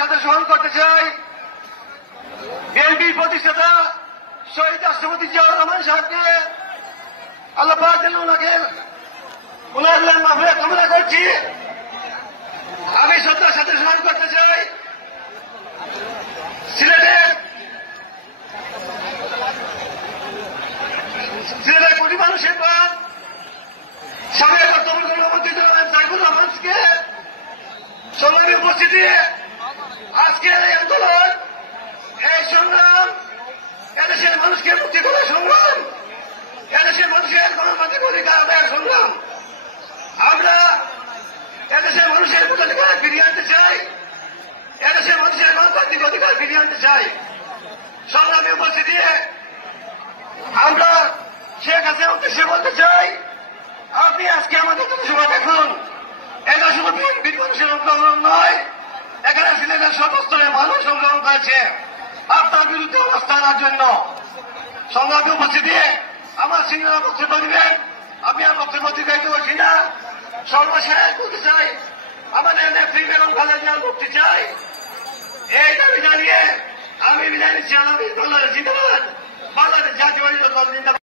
সাথে স্মরণ করতে চাই বিএনপির প্রতিষ্ঠাতা শহীদ রাষ্ট্রপতি জিয়াউর রহমান সাহেবকে। আল্লাহ পাক যেন ওনার মাহফিলে কামনা করছি। আমি শ্রদ্ধার সাথে স্মরণ করতে চাই সিলেটের কোটি মানুষের প্রাণ সাবেক বর্তমান গণমন্ত্রী সাইফুর রহমানকে। সংগ্রামী উপস্থিতি, আজকের এই আন্দোলন, এই সংগ্রাম এদেশের মানুষকে মুক্তি দেওয়ার সংগ্রাম, এদেশের মানুষের গণতান্ত্রিক অধিকার আদায়ের সংগ্রাম। আমরা এদেশের মানুষের ভোটাধিকার ফিরিয়ে আনতে চাই, এদেশের মানুষের গণতান্ত্রিক অধিকার ফিরিয়ে আনতে চাই। সংগ্রামী উপস্থিতি, আমরা শেখ হাসিনার উদ্দেশ্যে বলতে চাই, আপনি আজকে আমাদের জনসভা দেখুন। এটা শুধু বিএনপির মানুষের অংশগ্রহণ নয়, এখানে সিলেটের সর্বস্তরের মানুষ অংশগ্রহণ করেছে আপনার বিরুদ্ধে অবস্থান নেওয়ার জন্য। সংগ্রামী উপস্থিতি, আমার সিনিয়র বক্তব্য দিবেন, আমি আর বক্তব্য দীর্ঘায়িত করছি না। সর্বশেষ বলতে চাই, আমাদের নেত্রী বেগম খালেদা জিয়ার মুক্তি চাই। এই দাবি জানিয়ে আমি বিদায় নিচ্ছি। বাংলাদেশ জিন্দাবাদ, বাংলাদেশ জাতীয়তাবাদী দল জিন্দাবাদ।